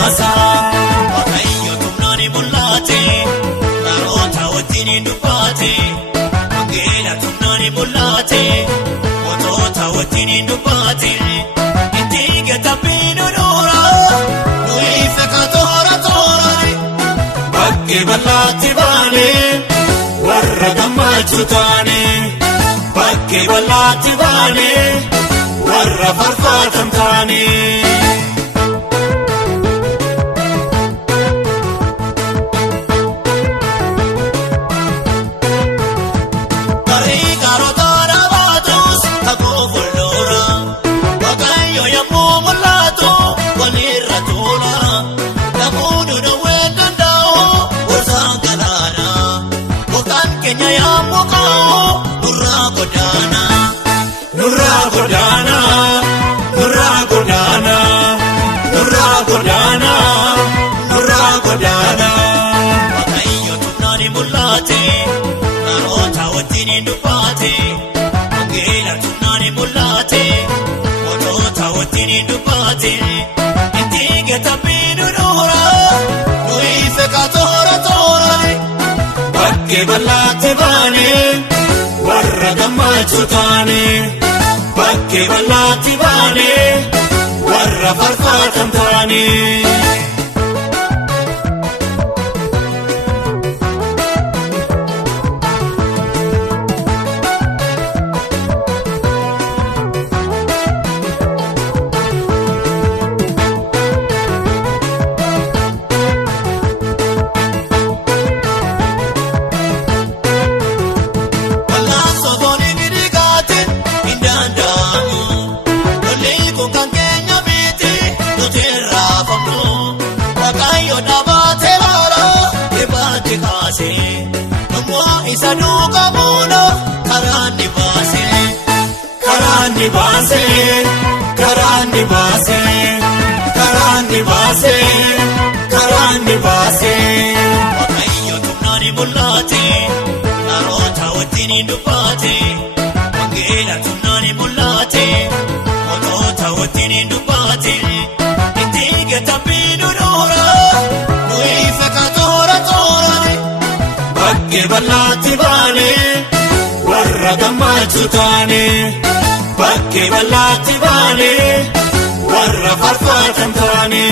baasa. Waaqayyo tumnaan mul'ate naroota wajjin dubbate. Wangeela tumnaan mul'ate mootota wajjin dubbate. Itti gatabbiin oduura nuyi fekkatoora toorani. Bakkee bal'aatti baane warra gammachuu taane. Bakkee bal'aatti baane warra farfaatam taane. Garii gaarota baatus kakuu fuuldura. Waaqayyo yommuu mul'atu walirra tuula. Namoonni dhawwee danda'u gorsaan galaana. Gooftaan keenya yommuu ka'u nurraa godaana. Nurraa godaana. Nurraa godaana. Nurraa godaana. Nurraa godaana. Waaqayyo tumnaan mul'ate naroota wajjin dubbate. Wangeela tumnaan mul'ate mootota wajjin dubbate. Itti gatabbiin oduura nuyi fekkatoora toorani. Bakkee bal'aatti baane warra gammachuu taane. Bakkee bal'aatti baane warra farfaatam taane. Isa duuka muuna karaan ni baase. Karaan ni baase. Karaan ni baase. Karaan ni baase. Karaan ni baase. Waaqayyo tumnaan mul'ate naroota wajjin dubbate. Wangeela tumnaan mul'ate mootota wajjin dubbate. Itti gatabbiin oduura nuyi fekkatoora toorani. Bakkee bal'aatti baane warra gammachuu taane. Bakkee bal'aatti baane warra farfaatam taane.